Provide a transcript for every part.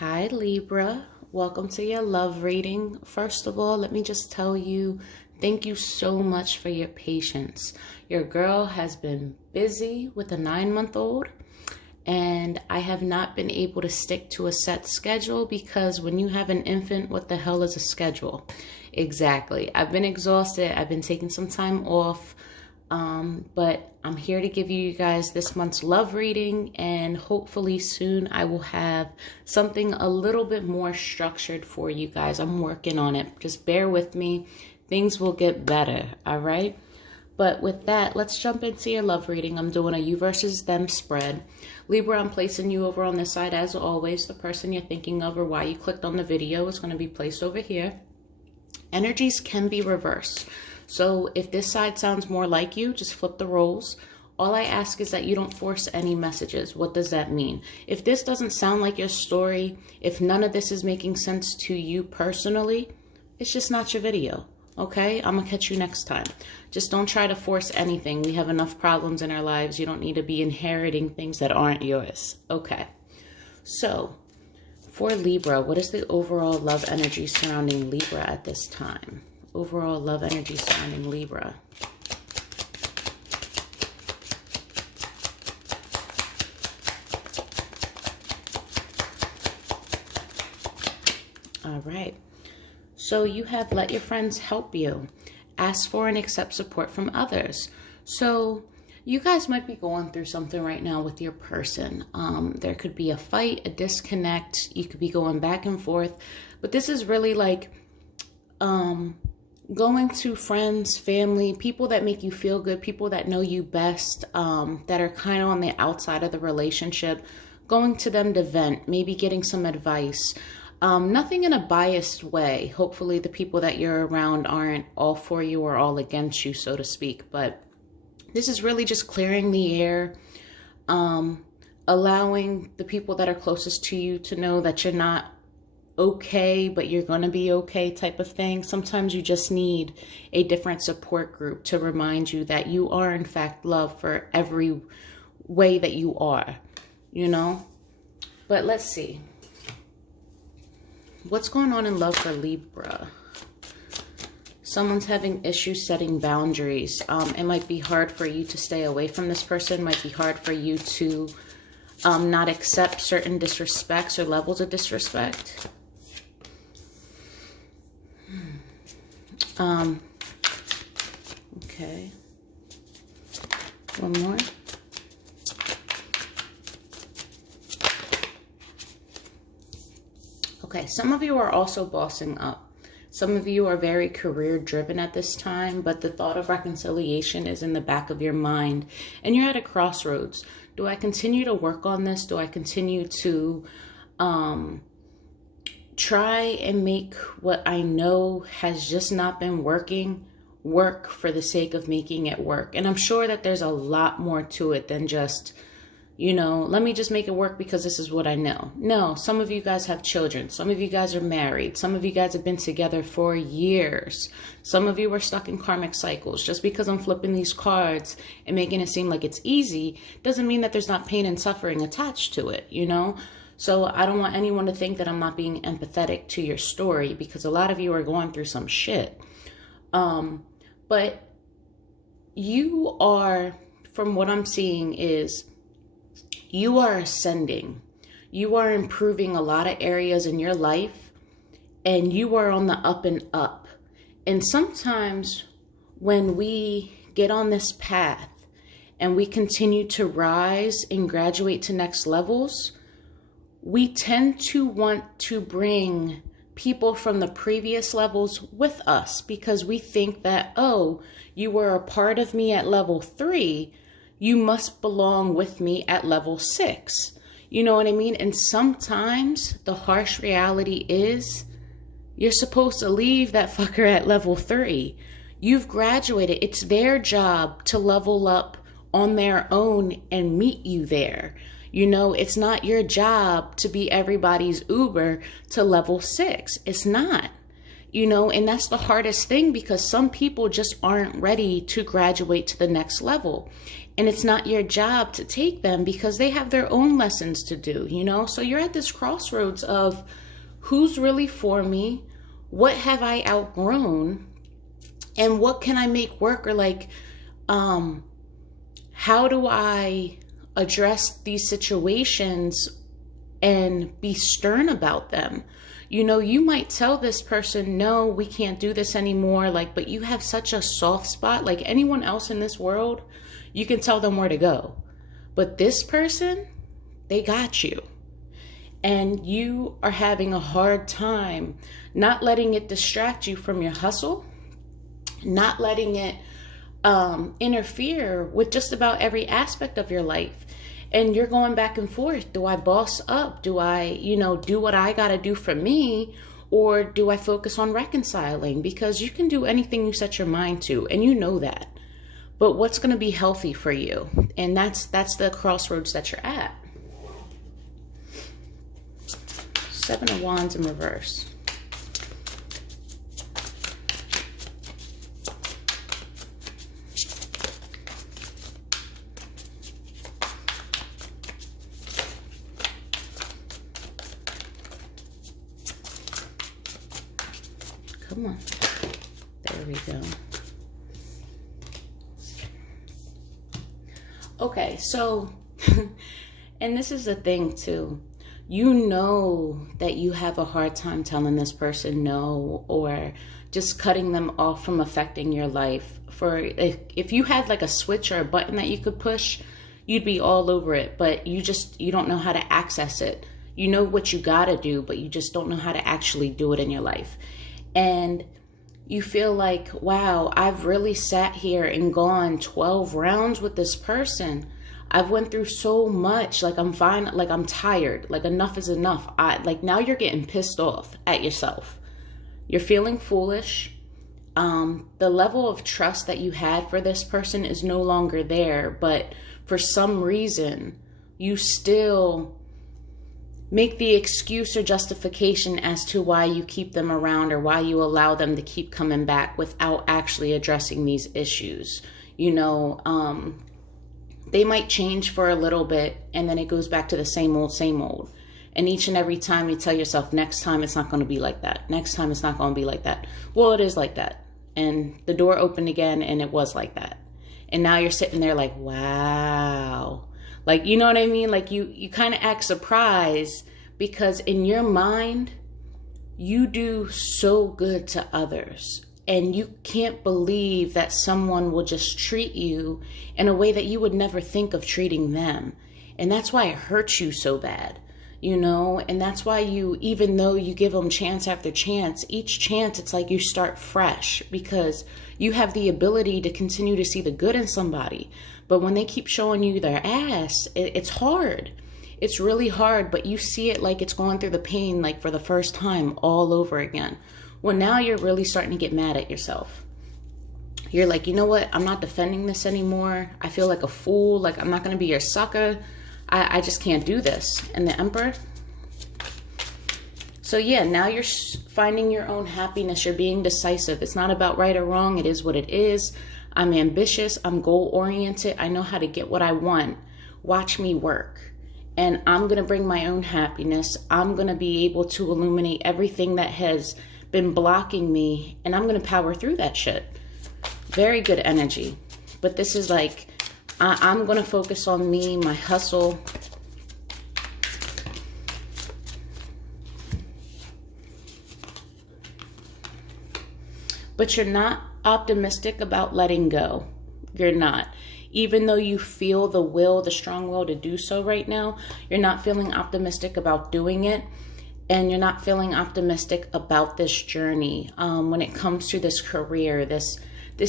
Hi Libra, welcome to your love reading. First of all, let me just tell you, thank you so much for your patience. Your girl has been busy with a 9-month-old and I have not been able to stick to a set schedule because when you have an infant, what the hell is a schedule? Exactly. I've been exhausted. I've been taking some time off. But I'm here to give you guys this month's love reading, and hopefully soon I will have something a little bit more structured for you guys. I'm working on it. Just bear with me. Things will get better. All right. But with that, let's jump into your love reading. I'm doing a you versus them spread. Libra, I'm placing you over on this side as always. The person you're thinking of or why you clicked on the video is going to be placed over here. Energies can be reversed. So if this side sounds more like you, just flip the roles. All I ask is that you don't force any messages. What does that mean? If this doesn't sound like your story, if none of this is making sense to you personally, it's just not your video. Okay? I'm gonna catch you next time. Just don't try to force anything. We have enough problems in our lives. You don't need to be inheriting things that aren't yours. Okay. So for Libra, what is the overall love energy surrounding Libra at this time? Overall love energy surrounding Libra. All right. So you have let your friends help you. Ask for and accept support from others. So you guys might be going through something right now with your person. There could be a fight, a disconnect. You could be going back and forth. But this is really like going to friends, family, people that make you feel good, people that know you best, that are kind of on the outside of the relationship, going to them to vent, maybe getting some advice. Nothing in a biased way. Hopefully the people that you're around aren't all for you or all against you, so to speak. But this is really just clearing the air, allowing the people that are closest to you to know that you're not okay, but you're gonna be okay type of thing. Sometimes you just need a different support group to remind you that you are in fact loved for every way that you are, you know. But let's see what's going on in love for Libra. Someone's having issues setting boundaries. It might be hard for you to stay away from this person. It might be hard for you to not accept certain disrespects or levels of disrespect. Okay. One more. Okay, some of you are also bossing up. Some of you are very career driven at this time, but the thought of reconciliation is in the back of your mind and you're at a crossroads. Do I continue to work on this? Do I continue to try and make what I know has just not been working work for the sake of making it work? And I'm sure that there's a lot more to it than just, you know, let me just make it work because this is what I know. No, some of you guys have children. Some of you guys are married. Some of you guys have been together for years. Some of you are stuck in karmic cycles. Just because I'm flipping these cards and making it seem like it's easy doesn't mean that there's not pain and suffering attached to it, you know? So I don't want anyone to think that I'm not being empathetic to your story because a lot of you are going through some shit. But you are, from what I'm seeing is, you are ascending. You are improving a lot of areas in your life and you are on the up and up. And sometimes when we get on this path and we continue to rise and graduate to next levels, we tend to want to bring people from the previous levels with us because we think that, oh, you were a part of me at level 3. You must belong with me at level 6. You know what I mean? And sometimes the harsh reality is you're supposed to leave that fucker at level 3. You've graduated. It's their job to level up on their own and meet you there. You know, it's not your job to be everybody's Uber to level 6. It's not. And that's the hardest thing, because some people just aren't ready to graduate to the next level. And it's not your job to take them, because they have their own lessons to do, So you're at this crossroads of who's really for me, what have I outgrown, and what can I make work? Or like, how do I address these situations and be stern about them? You might tell this person, no, we can't do this anymore. But you have such a soft spot. Like anyone else in this world, you can tell them where to go. But this person, they got you. And you are having a hard time not letting it distract you from your hustle, not letting it interfere with just about every aspect of your life. And you're going back and forth. Do I boss up? Do I, do what I got to do for me? Or do I focus on reconciling? Because you can do anything you set your mind to, and you know that. But what's going to be healthy for you? And that's the crossroads that you're at. Seven of Wands in reverse. Come on. There we go. Okay, so, and this is the thing too. You know that you have a hard time telling this person no, or just cutting them off from affecting your life. For if you had like a switch or a button that you could push, you'd be all over it, but you don't know how to access it. You know what you gotta do, but you just don't know how to actually do it in your life. And you feel like, wow, I've really sat here and gone 12 rounds with this person. I've went through so much. Like I'm fine. Like I'm tired. Like enough is enough. Now you're getting pissed off at yourself. You're feeling foolish. The level of trust that you had for this person is no longer there. But for some reason, you still make the excuse or justification as to why you keep them around, or why you allow them to keep coming back without actually addressing these issues. They might change for a little bit, and then it goes back to the same old. And each and every time you tell yourself, next time it's not going to be like that. Next time it's not going to be like that. Well, it is like that. And the door opened again, and it was like that. And now you're sitting there like, wow. Like, you know what I mean? Like you kind of act surprised, because in your mind, you do so good to others. And you can't believe that someone will just treat you in a way that you would never think of treating them. And that's why it hurts you so bad, and that's why even though you give them chance after chance, each chance, it's like you start fresh, because you have the ability to continue to see the good in somebody. But when they keep showing you their ass, it's hard. It's really hard, but you see it like it's going through the pain, like for the first time all over again. Well, now you're really starting to get mad at yourself. You're like, you know what? I'm not defending this anymore. I feel like a fool. Like, I'm not going to be your sucker. I just can't do this. And the Emperor. So yeah, now you're finding your own happiness. You're being decisive. It's not about right or wrong. It is what it is. I'm ambitious. I'm goal-oriented. I know how to get what I want. Watch me work. And I'm going to bring my own happiness. I'm going to be able to illuminate everything that has been blocking me. And I'm going to power through that shit. Very good energy. But this is like, I'm going to focus on me, my hustle. But you're not optimistic about letting go. You're not. Even though you feel the will, the strong will to do so right now, you're not feeling optimistic about doing it. And you're not feeling optimistic about this journey. When it comes to this career, this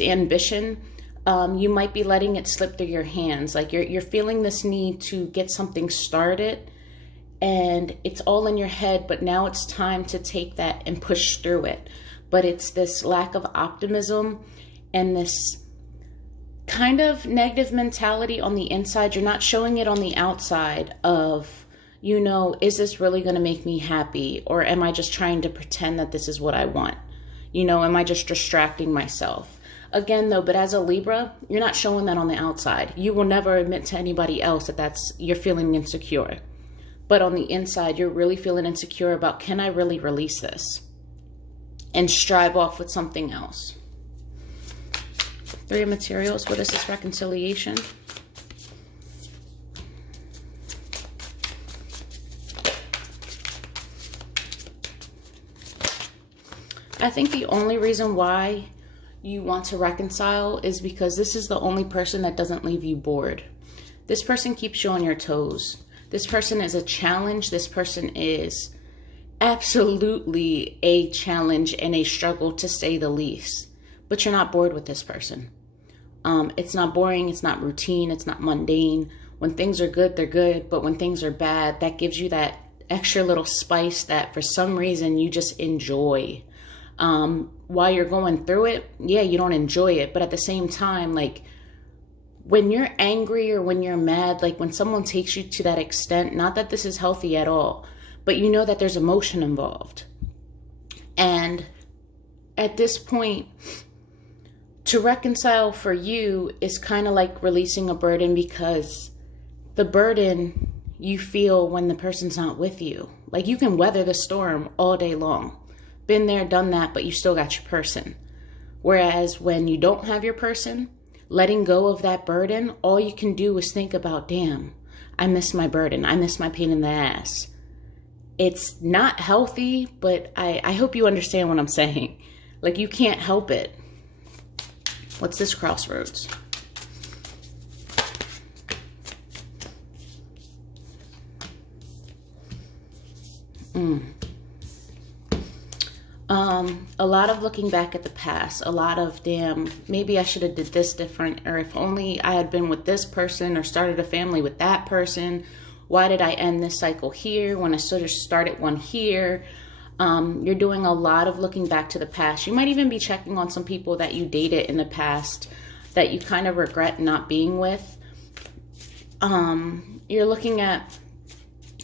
ambition, you might be letting it slip through your hands. Like you're feeling this need to get something started, and it's all in your head, but now it's time to take that and push through it. But it's this lack of optimism and this kind of negative mentality on the inside. You're not showing it on the outside of, is this really going to make me happy? Or am I just trying to pretend that this is what I want? You know, am I just distracting myself? Again, though, but as a Libra, you're not showing that on the outside. You will never admit to anybody else that you're feeling insecure. But on the inside, you're really feeling insecure about, can I really release this? And strive off with something else. Three of materials. What is this reconciliation? I think the only reason why you want to reconcile is because this is the only person that doesn't leave you bored. This person keeps you on your toes. This person is a challenge. This person is absolutely a challenge and a struggle, to say the least. But you're not bored with this person. It's not boring. It's not routine. It's not mundane. When things are good, they're good. But when things are bad, that gives you that extra little spice that for some reason you just enjoy. While you're going through it, yeah, you don't enjoy it. But at the same time, like when you're angry or when you're mad, like when someone takes you to that extent, not that this is healthy at all, but you know that there's emotion involved. And at this point, to reconcile for you is kind of like releasing a burden, because the burden you feel when the person's not with you. Like you can weather the storm all day long. Been there, done that, but you still got your person. Whereas when you don't have your person, letting go of that burden, all you can do is think about, damn, I miss my burden. I miss my pain in the ass. It's not healthy, but I hope you understand what I'm saying. Like you can't help it. What's this crossroads? A lot of looking back at the past, a lot of, damn, maybe I should have did this different, or if only I had been with this person or started a family with that person. Why did I end this cycle here when I should have started one here? You're doing a lot of looking back to the past. You might even be checking on some people that you dated in the past that you kind of regret not being with. You're looking at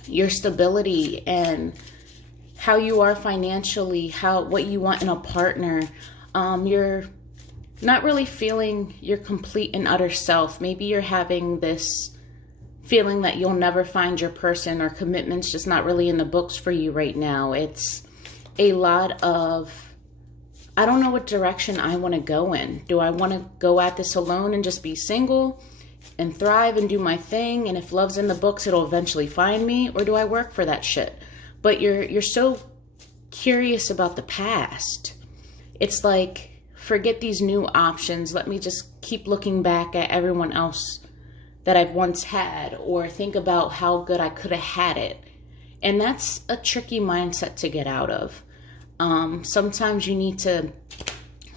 your stability and how you are financially, what you want in a partner. You're not really feeling your complete and utter self. Maybe you're having this feeling that you'll never find your person, or commitment's just not really in the books for you right now. It's a lot of, I don't know what direction I want to go in. Do I want to go at this alone and just be single and thrive and do my thing, and if love's in the books, it'll eventually find me? Or do I work for that shit? But you're so curious about the past. It's like, forget these new options. Let me just keep looking back at everyone else that I've once had, or think about how good I could have had it. And that's a tricky mindset to get out of. Sometimes you need to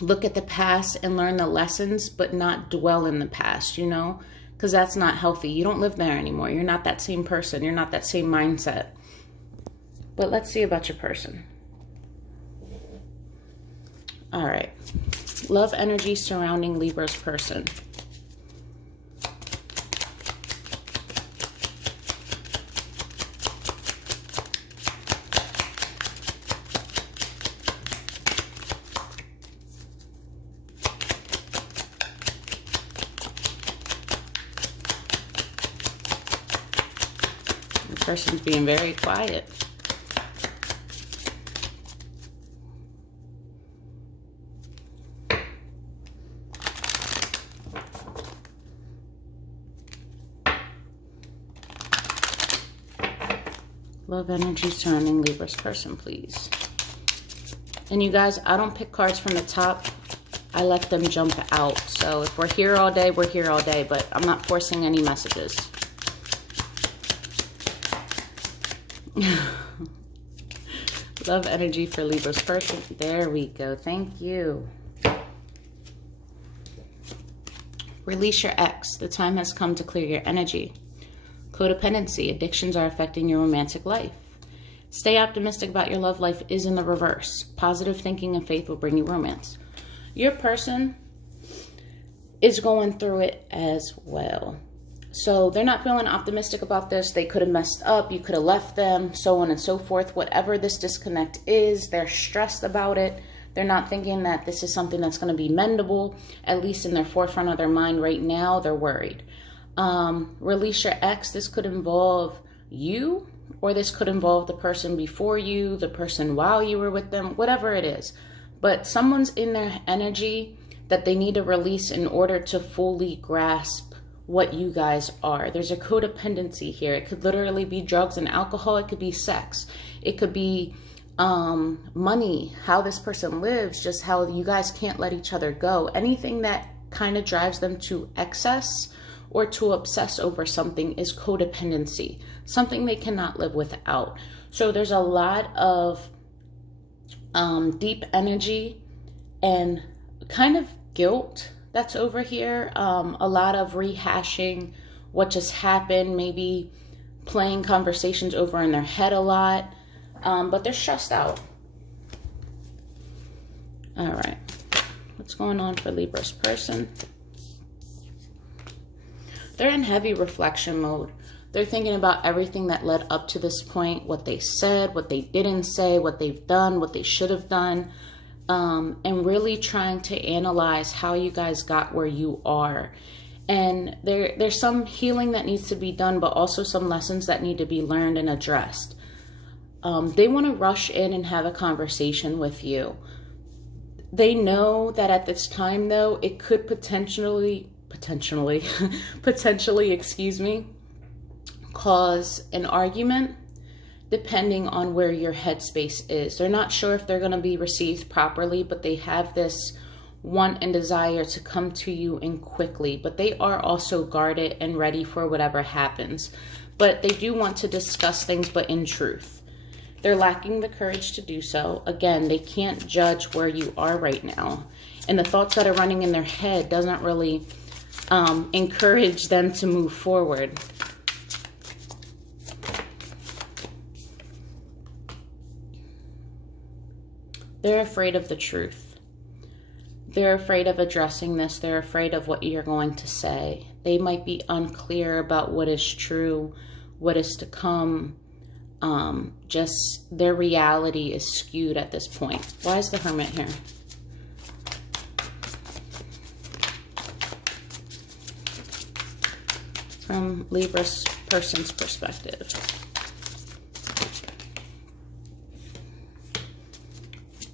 look at the past and learn the lessons, but not dwell in the past, you know, because that's not healthy. You don't live there anymore. You're not that same person. You're not that same mindset. But let's see about your person. All right. Love energy surrounding Libra's person. The person's being very quiet. Love energy surrounding Libra's person, please. And you guys, I don't pick cards from the top. I let them jump out. So if we're here all day, we're here all day. But I'm not forcing any messages. Love energy for Libra's person. There we go. Thank you. Release your ex. The time has come to clear your energy. Codependency. Addictions are affecting your romantic life. Stay optimistic about your love life is in the reverse. Positive thinking and faith will bring you romance. Your person is going through it as well. So they're not feeling optimistic about this. They could have messed up. You could have left them, so on and so forth. Whatever this disconnect is, they're stressed about it. They're not thinking that this is something that's going to be mendable, at least in their forefront of their mind right now. They're worried. Release your ex. This could involve you, or this could involve the person before you, the person while you were with them, whatever it is. But someone's in their energy that they need to release in order to fully grasp what you guys are. There's a codependency here. It could literally be drugs and alcohol. It could be sex. It could be money, how this person lives, just how you guys can't let each other go. Anything that kind of drives them to excess or to obsess over something is codependency, something they cannot live without. So there's a lot of deep energy and kind of guilt that's over here. A lot of rehashing what just happened, maybe playing conversations over in their head a lot. But they're stressed out. All right. What's going on for Libra's person? They're in heavy reflection mode. They're thinking about everything that led up to this point, what they said, what they didn't say, what they've done, what they should have done, and really trying to analyze how you guys got where you are. And there's some healing that needs to be done, but also some lessons that need to be learned and addressed. They want to rush in and have a conversation with you. They know that at this time, though, it could potentially, excuse me, cause an argument depending on where your headspace is. They're not sure if they're going to be received properly, but they have this want and desire to come to you in quickly. But they are also guarded and ready for whatever happens. But they do want to discuss things, but in truth. They're lacking the courage to do so. Again, they can't judge where you are right now. And the thoughts that are running in their head doesn't really encourage them to move forward. They're afraid of the truth. They're afraid of addressing this. They're afraid of what you're going to say. They might be unclear about what is true, what is to come. Just their reality is skewed at this point. Why is the Hermit here? From Libra's person's perspective.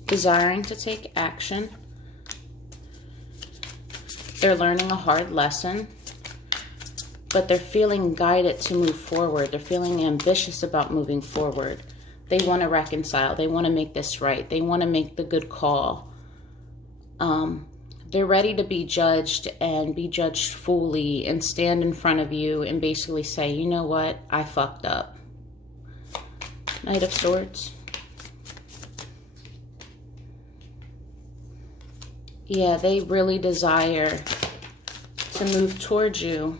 Desiring to take action. They're learning a hard lesson. But they're feeling guided to move forward. They're feeling ambitious about moving forward. They want to reconcile. They want to make this right. They want to make the good call. They're ready to be judged and be judged fully and stand in front of you and basically say, you know what? I fucked up. Knight of Swords. Yeah, they really desire to move towards you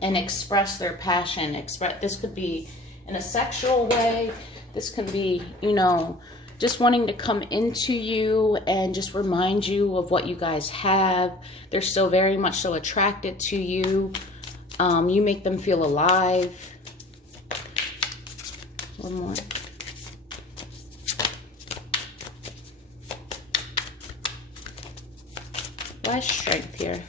and express their passion. This could be in a sexual way. This could be, you know, just wanting to come into you and just remind you of what you guys have. They're still very much so attracted to you. You make them feel alive. One more. Why is Strength here?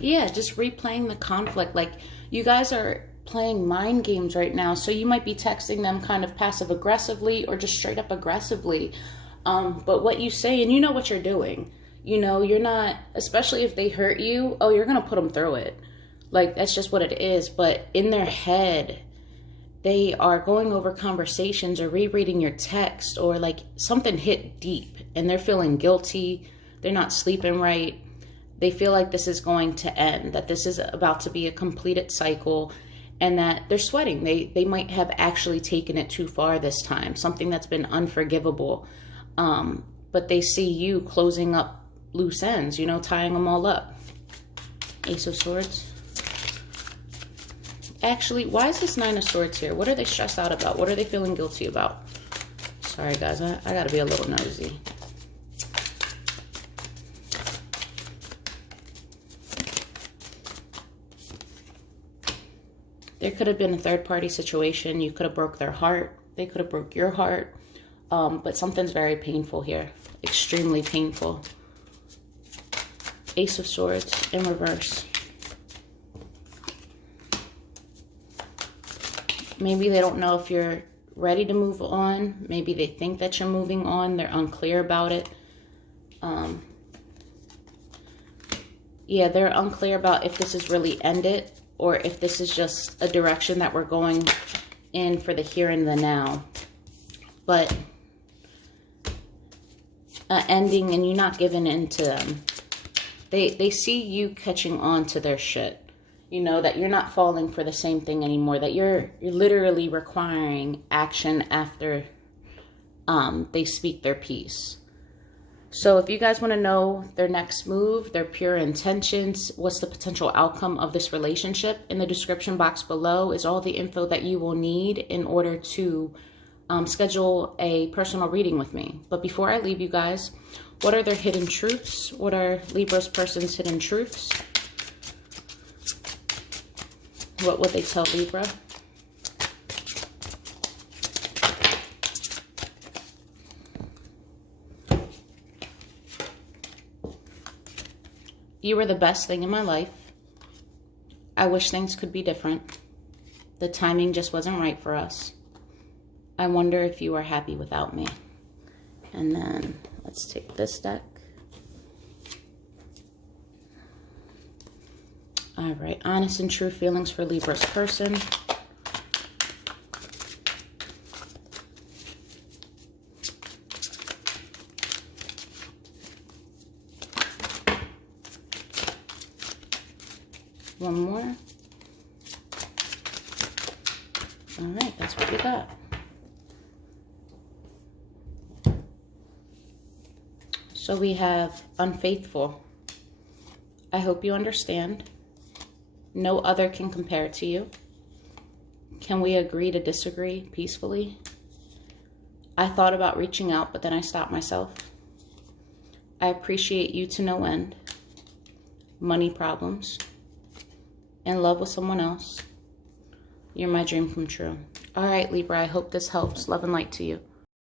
Yeah, just replaying the conflict. Like, you guys are playing mind games right now. So you might be texting them kind of passive aggressively or just straight up aggressively. But what you say, and you know what you're doing. You know, you're not, especially if they hurt you, oh, you're going to put them through it. Like, that's just what it is. But in their head, they are going over conversations or rereading your text, or like something hit deep and they're feeling guilty. They're not sleeping right. They feel like this is going to end, that this is about to be a completed cycle, and that they're sweating. They might have actually taken it too far this time, something that's been unforgivable. But they see you closing up loose ends, you know, tying them all up. Ace of Swords. Actually, why is this Nine of Swords here? What are they stressed out about? What are they feeling guilty about? Sorry, guys, I gotta be a little nosy. There could have been a third-party situation. You could have broke their heart. They could have broke your heart. But something's very painful here. Extremely painful. Ace of Swords in reverse. Maybe they don't know if you're ready to move on. Maybe they think that you're moving on. They're unclear about it. Yeah, they're unclear about if this is really ended or if this is just a direction that we're going in for the here and the now. But ending and you not giving in to them. They see you catching on to their shit. You know, that you're not falling for the same thing anymore. That you're literally requiring action after they speak their piece. So if you guys want to know their next move, their pure intentions, what's the potential outcome of this relationship, in the description box below is all the info that you will need in order to schedule a personal reading with me. But before I leave you guys, what are their hidden truths? What are Libra's person's hidden truths? What would they tell Libra? You were the best thing in my life. I wish things could be different. The timing just wasn't right for us. I wonder if you are happy without me. And then let's take this deck. All right, honest and true feelings for Libra's person. One more. All right, that's what we got. So we have unfaithful. I hope you understand. No other can compare to you. Can we agree to disagree peacefully? I thought about reaching out, but then I stopped myself. I appreciate you to no end. Money problems. In love with someone else. You're my dream come true. All right, Libra, I hope this helps. Love and light to you.